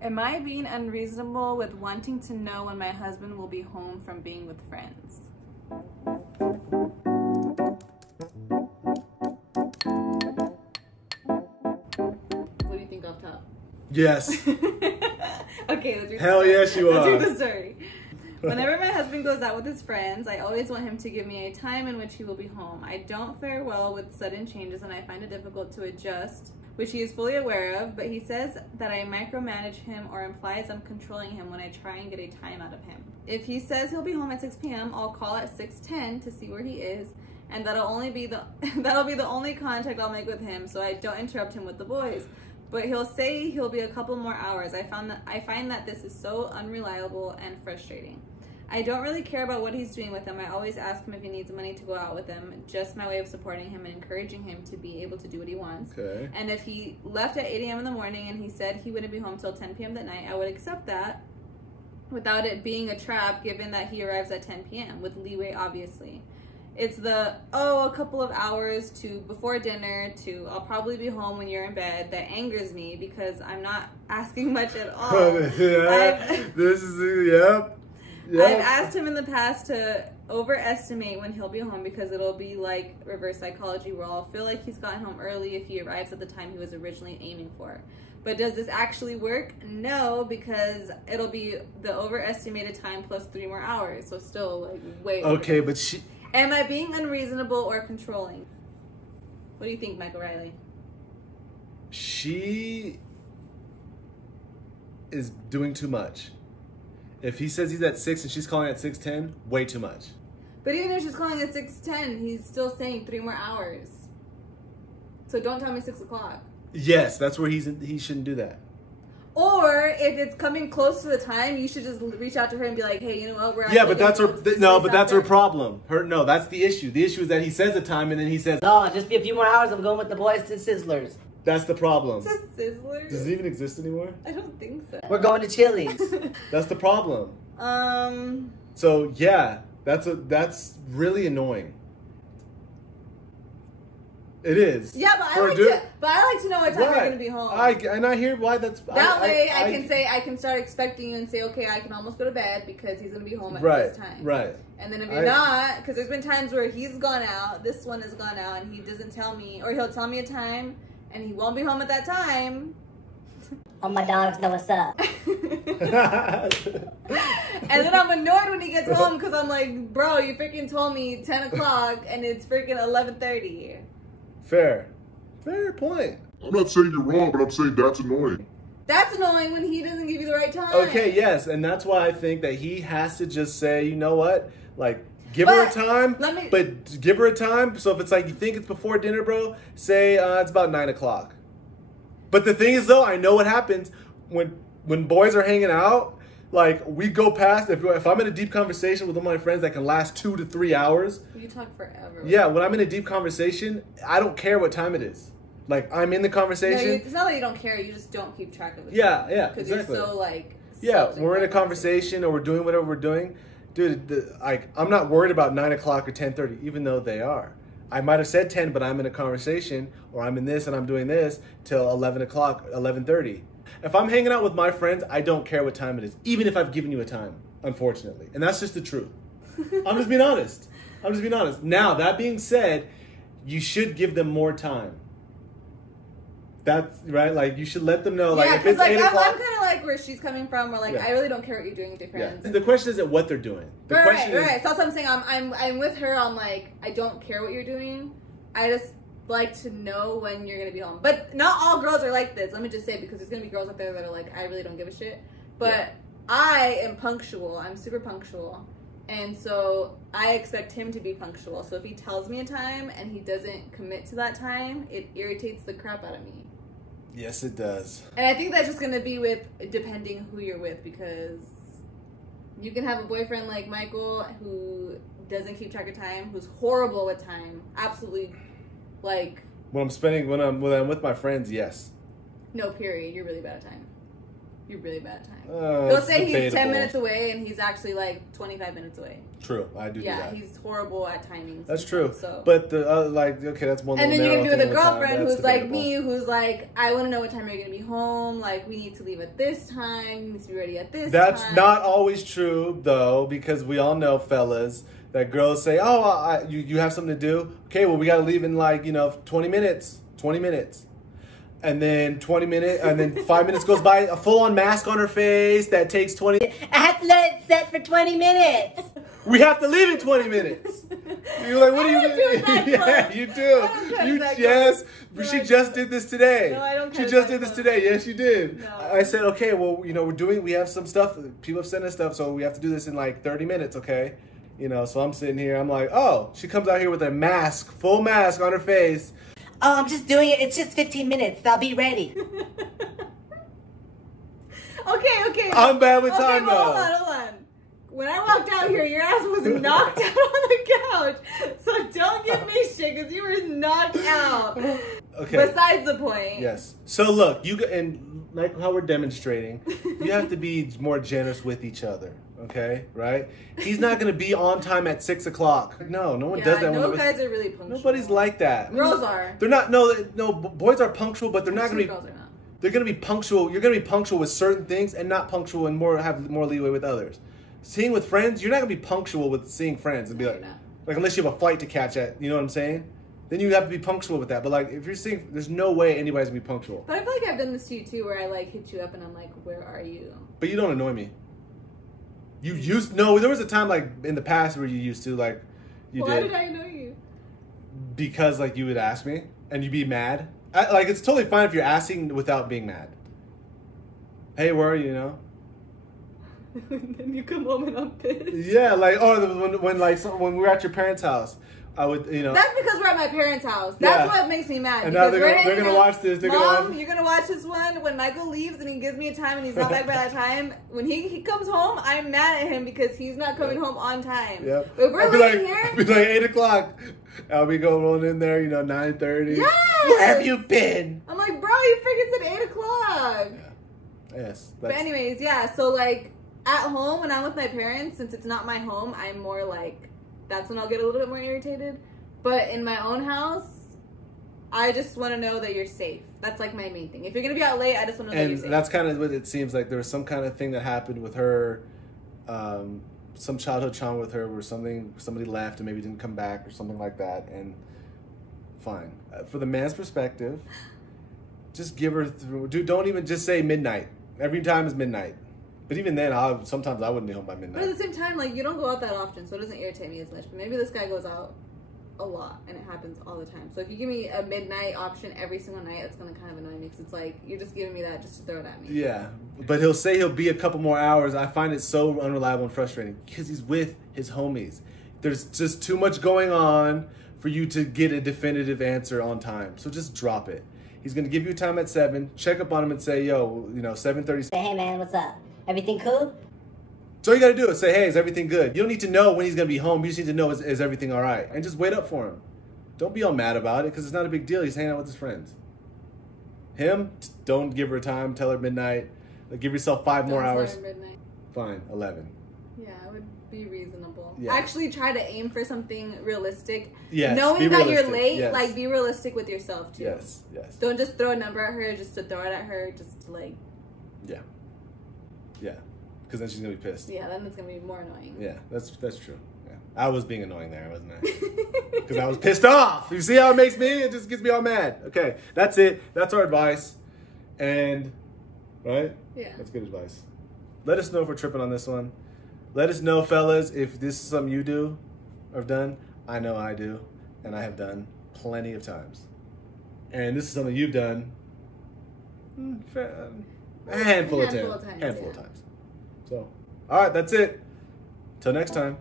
Am I being unreasonable with wanting to know when my husband will be home from being with friends? What do you think off top? Yes. Okay, let's read Hell the story. yes, you Let's are. read the story. Whenever my husband goes out with his friends, I always want him to give me a time in which he will be home. I don't fare well with sudden changes and I find it difficult to adjust, which he is fully aware of, but he says that I micromanage him or implies I'm controlling him when I try and get a time out of him. If he says he'll be home at 6 p.m., I'll call at 6:10 to see where he is, and that'll be the only contact I'll make with him so I don't interrupt him with the boys. But he'll say he'll be a couple more hours. I find that this is so unreliable and frustrating. I don't really care about what he's doing with them. I always ask him if he needs money to go out with them. Just my way of supporting him and encouraging him to be able to do what he wants. Okay. And if he left at 8 a.m. in the morning and he said he wouldn't be home till 10 p.m. that night, I would accept that without it being a trap, given that he arrives at 10 p.m. with leeway, obviously. It's the, a couple of hours to before dinner to I'll probably be home when you're in bed that angers me because I'm not asking much at all. Yep. I've asked him in the past to overestimate when he'll be home because it'll be like reverse psychology where I'll feel like he's gotten home early if he arrives at the time he was originally aiming for. But does this actually work? No, because it'll be the overestimated time plus 3 more hours. So still like way Okay, over. but Am I being unreasonable or controlling? What do you think, Michael Riley? she is doing too much. If he says he's at 6 and she's calling at 6:10, way too much. But even if she's calling at 6:10, he's still saying 3 more hours. So don't tell me 6 o'clock. Yes, that's where he shouldn't do that. Or if it's coming close to the time, you should just reach out to her and be like, "Hey, you know what? We're Yeah, but that's her problem. That's the issue. The issue is that he says a time and then he says, "No, just be a few more hours. I'm going with the boys to Sizzlers." That's the problem. It's a Sizzler. Does it even exist anymore? I don't think so. We're going to Chili's. That's the problem. So yeah, that's really annoying. It is. Yeah, but I like to know what time you're gonna be home. I hear why that's. That way, I can start expecting you and say, okay, I can almost go to bed because he's gonna be home at this time. Right. And then if you're not, because there's been times where he's gone out, this one has gone out, and he doesn't tell me, or he'll tell me a time, and he won't be home at that time. All my dogs know what's up. And then I'm annoyed when he gets home because I'm like, bro, you freaking told me 10 o'clock and it's freaking 11:30. Fair point. I'm not saying you're wrong, but I'm saying that's annoying. That's annoying when he doesn't give you the right time. Okay, yes, and that's why I think that he has to just say, you know what, like, give her a time, but give her a time. So if it's like you think it's before dinner, bro, say it's about 9 o'clock. But the thing is, though, I know what happens when boys are hanging out. Like, we go past, if I'm in a deep conversation with one of my friends that can last 2 to 3 hours. You talk forever. Yeah, when I'm in a deep conversation, I don't care what time it is. Like, I'm in the conversation. No, it's not that you don't care, you just don't keep track of it. Yeah, Because exactly. you're so, like... Yeah, we're in a conversation or we're doing whatever we're doing. Dude, I'm not worried about 9 o'clock or 10:30, even though they are. I might have said 10, but I'm in a conversation, or I'm in this and I'm doing this till 11 o'clock, 11:30. If I'm hanging out with my friends, I don't care what time it is, even if I've given you a time, unfortunately. And that's just the truth. I'm just being honest. Now, that being said, you should give them more time. That's right. Like, you should let them know. Like, if it's 8 o'clock. I'm kind of like where she's coming from. Where I really don't care what you're doing with your friends. Yeah. The question isn't what they're doing. The question is, right. So that's what I'm saying. I'm with her. I'm like, I don't care what you're doing. I just like to know when you're gonna be home. But not all girls are like this. Let me just say, because there's gonna be girls out there that are like, I really don't give a shit. But I am punctual. I'm super punctual. And so I expect him to be punctual. So if he tells me a time and he doesn't commit to that time, it irritates the crap out of me. Yes, it does. And I think that's just going to be with depending who you're with, because you can have a boyfriend like Michael who doesn't keep track of time, who's horrible with time. Absolutely, like... When I'm with my friends, yes. No, period. You're really bad at time. You're really bad at timing. He'll He'll say he's 10 minutes away and he's actually like 25 minutes away. True, I do Yeah, that. he's horrible at timing. That's true. So. But the like, okay, that's one. And then little you can do narrow with a thing at time. girlfriend That's who's like debatable. me, who's like, I want to know what time you're going to be home. Like, we need to leave at this time. You need to be ready at this That's time. not always true, though, because we all know, fellas, that girls say, oh, you have something to do? Okay, well, we got to leave in, like, 20 minutes. 20 minutes. And then 20 minutes, and then 5 minutes goes by, a full-on mask on her face that takes 20. I have to let it set for 20 minutes. We have to leave in 20 minutes. You're like, what do you don't do it that Yeah, close. you do. I don't cut You it that just, close. she No, I just don't. did this today. No, I don't She cut it just that did this close. today. Yes, you did. No. I said, okay, well, we have some stuff. People have sent us stuff, so we have to do this in like 30 minutes, okay? So I'm sitting here. I'm like, oh, she comes out here with a mask, full mask on her face. Oh, I'm just doing it. It's just 15 minutes. I'll be ready. Okay. I'm bad with Okay, time, but though. Hold on. When I walked out here, your ass was knocked out on the couch. So don't give me shit, because you were knocked out. Okay. Besides the point. Yes. So look, and like how we're demonstrating, you have to be more generous with each other. Okay, right? He's not gonna be on time at 6 o'clock. No one does that. No guys are really punctual. Nobody's like that. Girls are. They're not. No. Boys are punctual, but they're not gonna be. Girls are not. They're gonna be punctual. You're gonna be punctual with certain things, and not punctual and have more leeway with others. Seeing with friends, you're not gonna be punctual with seeing friends and be No, like, you're not. unless you have a flight to catch at. You know what I'm saying? Then you have to be punctual with that. But like, if you're seeing, there's no way anybody's gonna be punctual. But I feel like I've done this to you too, where I like hit you up and I'm like, where are you? But you don't annoy me. You used no. There was a time like in the past where you used to like. Why did I annoy you? Because like you would ask me and you'd be mad. Like it's totally fine if you're asking without being mad. Hey, where are you? And then you come home and I'm pissed. Yeah, like when we were at your parents' house, I would That's because we're at my parents' house. That's Yeah. what makes me mad. And now because they're we're gonna hanging watch out. this. They're Mom, gonna watch. you're gonna watch this one when Michael leaves and he gives me a time and he's not back by that time. When he comes home, I'm mad at him because he's not coming home on time. Yep. But if we're I'll be waiting I'll here. be like 8 o'clock. I'll be going in there, 9:30. Yes! Where have you been? I'm like, bro, you freaking said 8 o'clock. Yes. But anyways, yeah. So like at home when I'm with my parents, since it's not my home, I'm more like that's when I'll get a little bit more irritated. But in my own house, I just want to know that you're safe. That's like my main thing. If you're gonna be out late, I just want to know that you're And safe. that's kind of what it seems like. There was some kind of thing that happened with her, some childhood trauma with her, where somebody left and maybe didn't come back or something like that. And fine, for the man's perspective, just give her through. Don't even just say midnight. Every time is midnight. But even then, sometimes I wouldn't be home by But at midnight. the same time, like you don't go out that often, so it doesn't irritate me as much. But maybe this guy goes out a lot, and it happens all the time. So if you give me a midnight option every single night, it's gonna kind of annoy me because it's like you're just giving me that just to throw it at me. Yeah, but he'll say he'll be a couple more hours. I find it so unreliable and frustrating because he's with his homies. There's just too much going on for you to get a definitive answer on time. So just drop it. He's gonna give you time at 7. Check up on him and say, yo, 7:30. Say, hey man, what's up? Everything cool? So all you gotta do is say, hey, is everything good? You don't need to know when he's gonna be home. You just need to know, is everything all right? And just wait up for him. Don't be all mad about it because it's not a big deal. He's hanging out with his friends. Him, don't give her time. Tell her midnight. Like, give yourself 5 more Don't tell hours. her midnight. Fine, 11. Yeah, it would be reasonable. Yeah. Actually, try to aim for something realistic. Yes, Knowing be that you're realistic, late, yes. like be realistic with yourself too. Yes, yes. Don't just throw a number at her just to throw it at her, just to like. Yeah. Yeah. Because then she's gonna be pissed. Yeah, then it's gonna be more annoying. Yeah, that's true. Yeah. I was being annoying there, wasn't I? Because I was pissed off. You see how it makes me? It just gets me all mad. Okay, that's it. That's our advice. And, right? Yeah. That's good advice. Let us know if we're tripping on this one. Let us know, fellas, if this is something you do or have done. I know I do, and I have done plenty of times. And this is something you've done a handful of times. Handful of times. So, all right, that's it. Till next time.